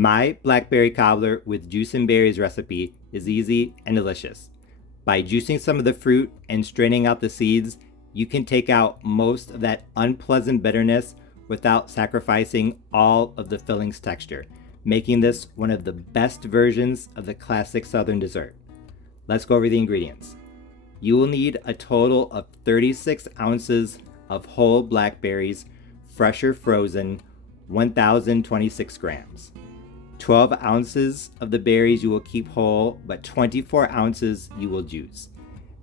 My blackberry cobbler with juice and berries recipe is easy and delicious. By juicing some of the fruit and straining out the seeds, you can take out most of that unpleasant bitterness without sacrificing all of the filling's texture, making this one of the best versions of the classic Southern dessert. Let's go over the ingredients. You will need a total of 36 ounces of whole blackberries, fresh or frozen, 1,026 grams. 12 ounces of the berries you will keep whole, but 24 ounces you will juice.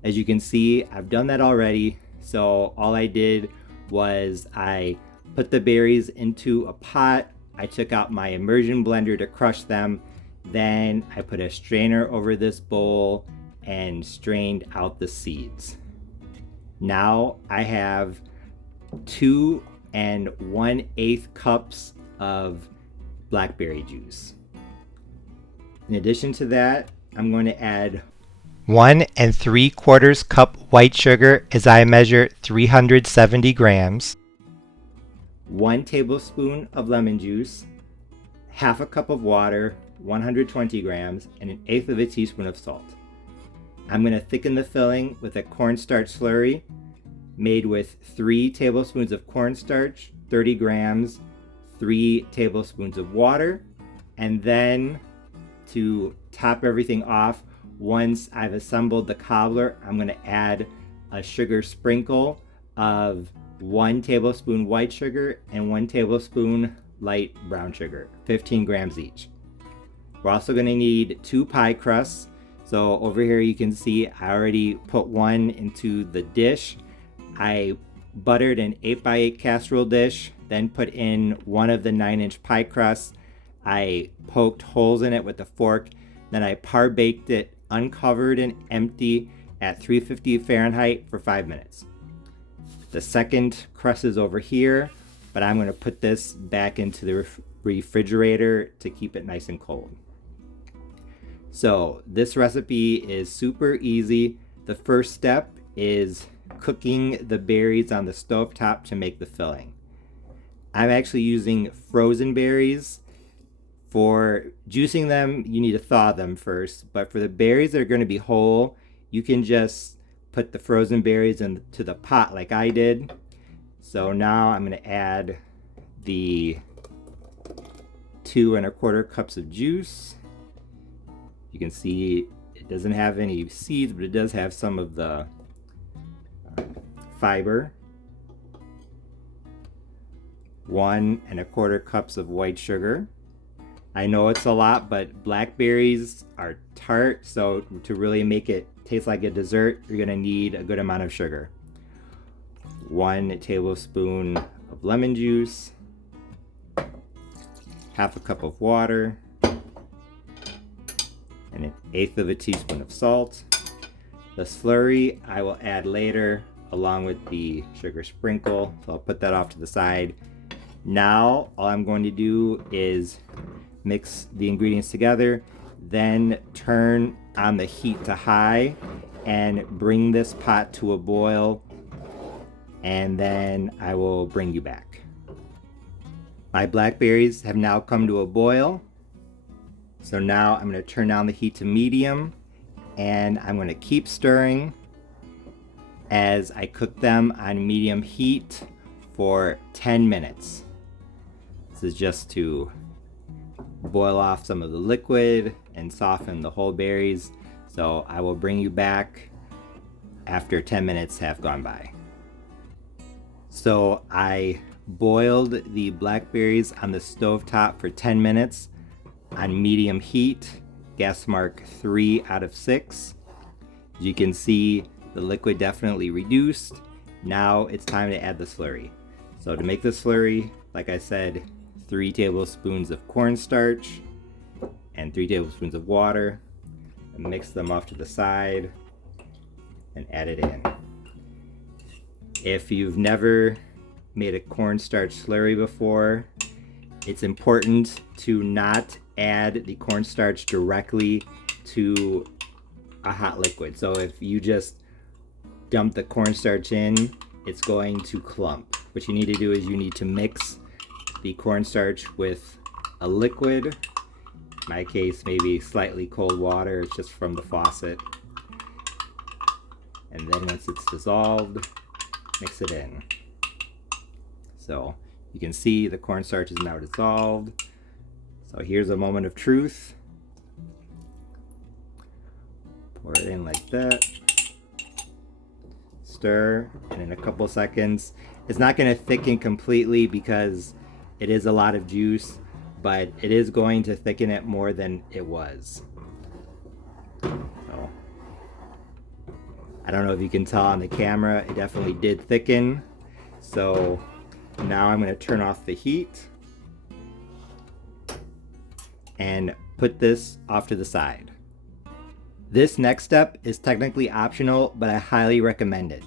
As you can see, I've done that already, so all I did was I put the berries into a pot, I took out my immersion blender to crush them, then I put a strainer over this bowl and strained out the seeds. Now I have 2 1/8 cups of blackberry juice. In addition to that, I'm going to add 1 3/4 cup white sugar as I measure 370 grams, 1 tablespoon of lemon juice, half a cup of water, 120 grams, and 1/8 of a teaspoon of salt. I'm going to thicken the filling with a cornstarch slurry made with 3 tablespoons of cornstarch, 30 grams, 3 tablespoons of water, and then to top everything off, once I've assembled the cobbler, I'm going to add a sugar sprinkle of 1 tablespoon white sugar and 1 tablespoon light brown sugar, 15 grams each. We're also going to need 2 pie crusts. So over here you can see I already put one into the dish. I buttered an 8x8 casserole dish, then put in one of the 9-inch pie crusts. I poked holes in it with a fork, then I par-baked it uncovered and empty at 350 Fahrenheit for 5 minutes. The second crust is over here, but I'm going to put this back into the refrigerator to keep it nice and cold. So this recipe is super easy. The first step is cooking the berries on the stovetop to make the filling. I'm actually using frozen berries. For juicing them, you need to thaw them first, but for the berries that are going to be whole, you can just put the frozen berries into the pot like I did. So now I'm going to add the 2 1/4 cups of juice. You can see it doesn't have any seeds, but it does have some of the fiber. 1 1/4 cups of white sugar. I know it's a lot, but blackberries are tart, so to really make it taste like a dessert, you're going to need a good amount of sugar. 1 tablespoon of lemon juice, half a cup of water, and 1/8 of a teaspoon of salt. The slurry I will add later along with the sugar sprinkle, so I'll put that off to the side. Now all I'm going to do is mix the ingredients together, then turn on the heat to high and bring this pot to a boil, and then I will bring you back. My blackberries have now come to a boil, so now I'm going to turn down the heat to medium, and I'm going to keep stirring as I cook them on medium heat for 10 minutes. This is just to boil off some of the liquid and soften the whole berries. So I will bring you back after 10 minutes have gone by. So I boiled the blackberries on the stovetop for 10 minutes on medium heat, gas mark 3 out of 6. As you can see, the liquid definitely reduced. Now it's time to add the slurry. So to make the slurry, like I said, 3 tablespoons of cornstarch and 3 tablespoons of water. And mix them off to the side and add it in. If you've never made a cornstarch slurry before, it's important to not add the cornstarch directly to a hot liquid. So if you just dump the cornstarch in, it's going to clump. What you need to do is you need to mix the cornstarch with a liquid my case, maybe slightly cold water. It's just from the faucet. And then once it's dissolved, mix it in. So you can see the cornstarch is now dissolved. So here's a moment of truth. Pour it in like that. Stir, and in a couple seconds, it's not going to thicken completely because it is a lot of juice, but it is going to thicken it more than it was. So I don't know if you can tell on the camera, it definitely did thicken. So now I'm going to turn off the heat and put this off to the side. This next step is technically optional, but I highly recommend it.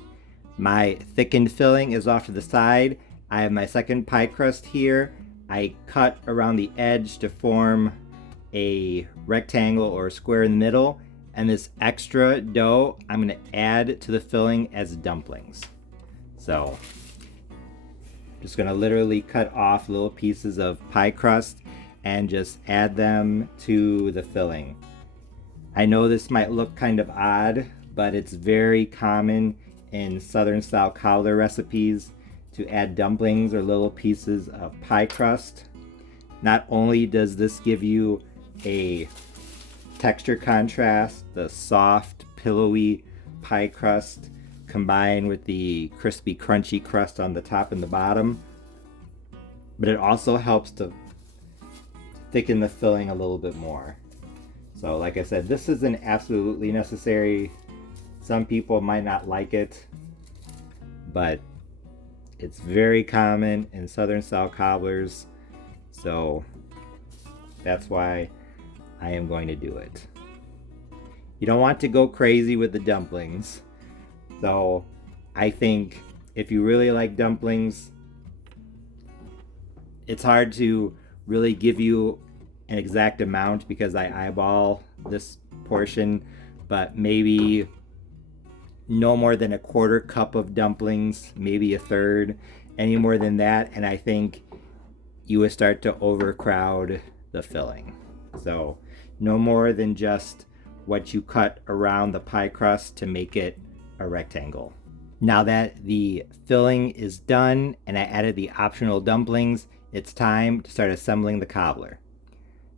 My thickened filling is off to the side. I have my second pie crust here. I cut around the edge to form a rectangle or a square in the middle. And this extra dough, I'm going to add to the filling as dumplings. So, just going to literally cut off little pieces of pie crust and just add them to the filling. I know this might look kind of odd, but it's very common in Southern style cobbler recipes to add dumplings or little pieces of pie crust. Not only does this give you a texture contrast, the soft, pillowy pie crust combined with the crispy, crunchy crust on the top and the bottom, but it also helps to thicken the filling a little bit more. So like I said, this isn't absolutely necessary. Some people might not like it, but it's very common in Southern style cobblers. So that's why I am going to do it. You don't want to go crazy with the dumplings. So I think if you really like dumplings, it's hard to really give you an exact amount because I eyeball this portion, but maybe no more than a quarter cup of dumplings, maybe a third. Any more than that, and I think you would start to overcrowd the filling. So no more than just what you cut around the pie crust to make it a rectangle. Now that the filling is done and I added the optional dumplings, it's time to start assembling the cobbler.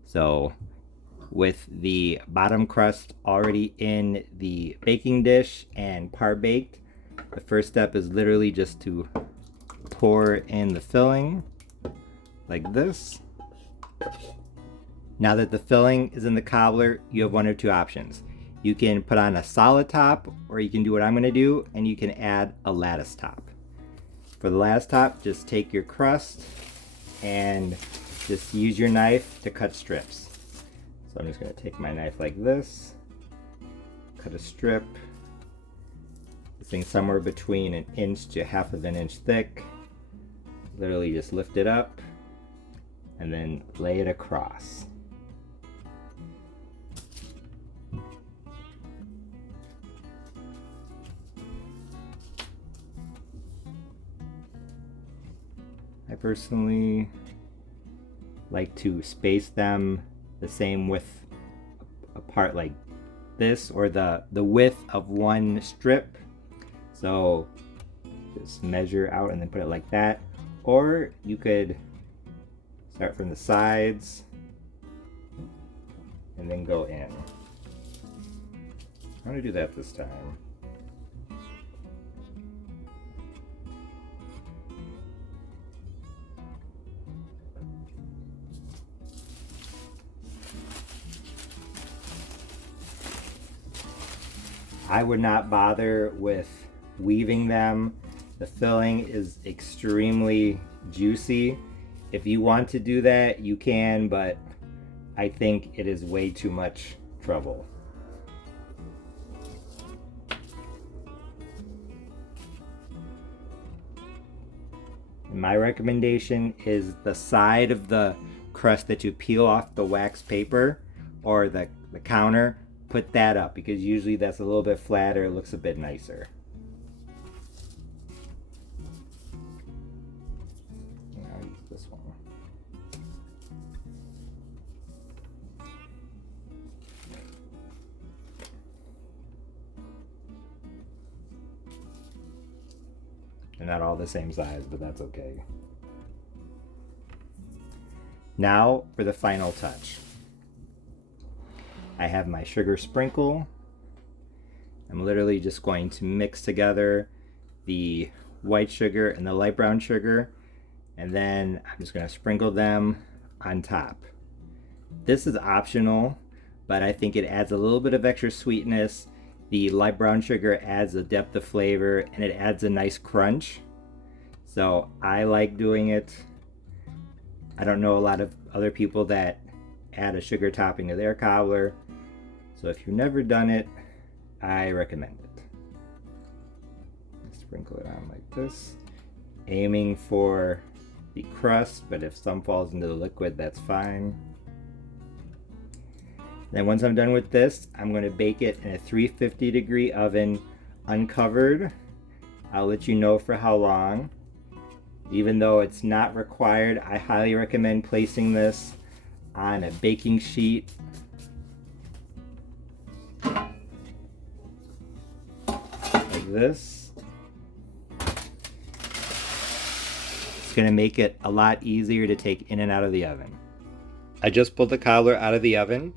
So with the bottom crust already in the baking dish and par baked, the first step is literally just to pour in the filling like this. Now that the filling is in the cobbler, you have one or two options. You can put on a solid top, or you can do what I'm going to do and you can add a lattice top. For the lattice top, just take your crust and just use your knife to cut strips. So I'm just going to take my knife like this, cut a strip. This thing's somewhere between an inch to half of an inch thick. Literally just lift it up and then lay it across. I personally like to space them the same width apart like this, or the width of one strip. So just measure out and then put it like that. Or you could start from the sides and then go in. I'm going to do that this time. I would not bother with weaving them. The filling is extremely juicy. If you want to do that, you can, but I think it is way too much trouble. And my recommendation is the side of the crust that you peel off the wax paper or the counter, put that up, because usually that's a little bit flatter, it looks a bit nicer. I'll use this one. They're not all the same size, but that's okay. Now for the final touch. I have my sugar sprinkle. I'm literally just going to mix together the white sugar and the light brown sugar, and then I'm just going to sprinkle them on top. This is optional, but I think it adds a little bit of extra sweetness. The light brown sugar adds a depth of flavor and it adds a nice crunch. So I like doing it. I don't know a lot of other people that add a sugar topping to their cobbler. So if you've never done it, I recommend it. Sprinkle it on like this, aiming for the crust, but if some falls into the liquid, that's fine. Then once I'm done with this, I'm going to bake it in a 350-degree oven, uncovered. I'll let you know for how long. Even though it's not required, I highly recommend placing this on a baking sheet. Like this. It's going to make it a lot easier to take in and out of the oven. I just pulled the cobbler out of the oven.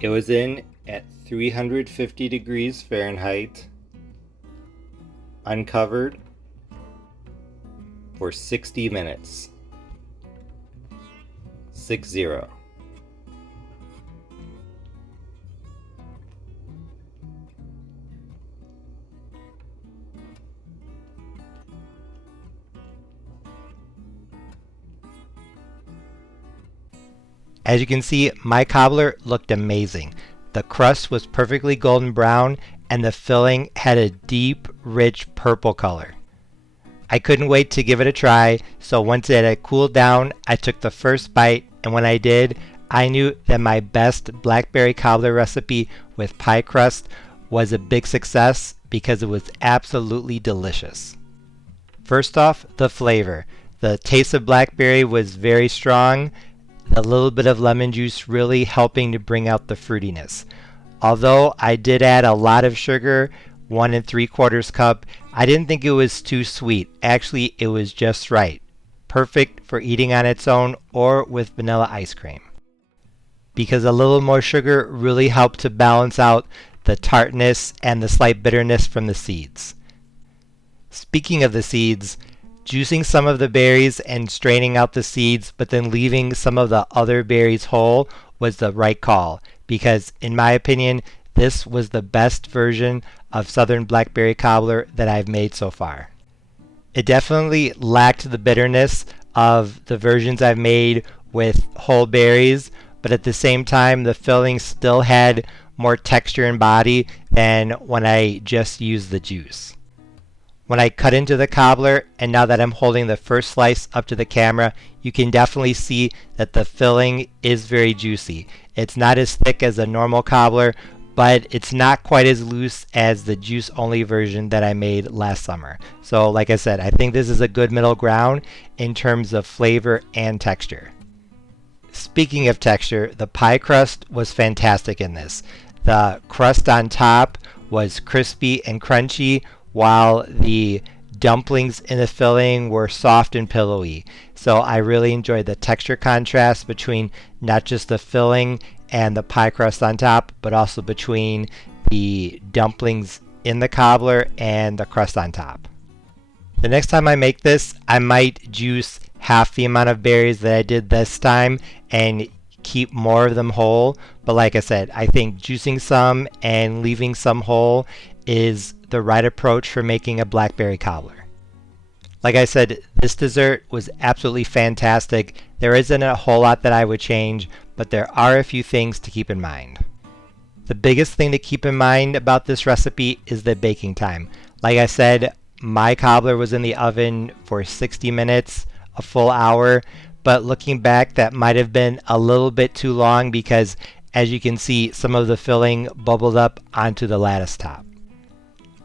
It was in at 350 degrees Fahrenheit, uncovered, for 60 minutes. 60. As you can see, my cobbler looked amazing. The crust was perfectly golden brown and the filling had a deep, rich purple color. I couldn't wait to give it a try, so once it had cooled down, I took the first bite, and when I did, I knew that my best blackberry cobbler recipe with pie crust was a big success because it was absolutely delicious. First off, the flavor. The taste of blackberry was very strong. A little bit of lemon juice really helping to bring out the fruitiness. Although I did add a lot of sugar, 1 3/4 cup, I didn't think it was too sweet. Actually, it was just right. Perfect for eating on its own or with vanilla ice cream. Because a little more sugar really helped to balance out the tartness and the slight bitterness from the seeds. Speaking of the seeds, juicing some of the berries and straining out the seeds, but then leaving some of the other berries whole was the right call, because in my opinion, this was the best version of Southern Blackberry Cobbler that I've made so far. It definitely lacked the bitterness of the versions I've made with whole berries, but at the same time, the filling still had more texture and body than when I just used the juice. When I cut into the cobbler, and now that I'm holding the first slice up to the camera, you can definitely see that the filling is very juicy. It's not as thick as a normal cobbler, but it's not quite as loose as the juice-only version that I made last summer. So like I said, I think this is a good middle ground in terms of flavor and texture. Speaking of texture, the pie crust was fantastic in this. The crust on top was crispy and crunchy, while the dumplings in the filling were soft and pillowy. So I really enjoyed the texture contrast between not just the filling and the pie crust on top, but also between the dumplings in the cobbler and the crust on top. The next time I make this, I might juice half the amount of berries that I did this time and keep more of them whole. But like I said, I think juicing some and leaving some whole is the right approach for making a blackberry cobbler. Like I said, this dessert was absolutely fantastic. There isn't a whole lot that I would change, but there are a few things to keep in mind. The biggest thing to keep in mind about this recipe is the baking time. Like I said, my cobbler was in the oven for 60 minutes, a full hour, but looking back, that might have been a little bit too long because, as you can see, some of the filling bubbled up onto the lattice top.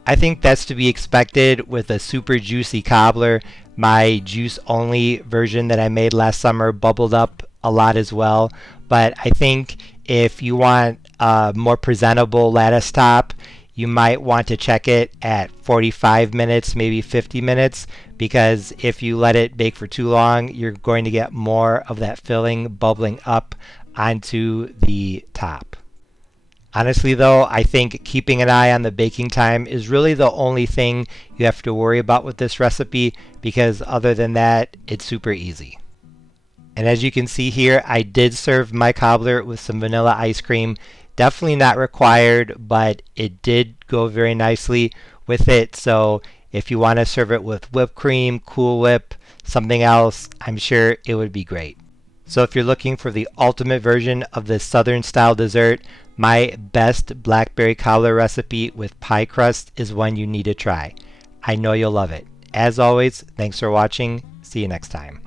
I think that's to be expected with a super juicy cobbler. My juice-only version that I made last summer bubbled up a lot as well, but I think if you want a more presentable lattice top, you might want to check it at 45 minutes, maybe 50 minutes, because if you let it bake for too long, you're going to get more of that filling bubbling up onto the top. Honestly though, I think keeping an eye on the baking time is really the only thing you have to worry about with this recipe, because other than that, it's super easy. And as you can see here, I did serve my cobbler with some vanilla ice cream. Definitely not required, but it did go very nicely with it. So if you want to serve it with whipped cream, Cool Whip, something else, I'm sure it would be great. So if you're looking for the ultimate version of this Southern style dessert, my best blackberry cobbler recipe with pie crust is one you need to try. I know you'll love it. As always, thanks for watching. See you next time.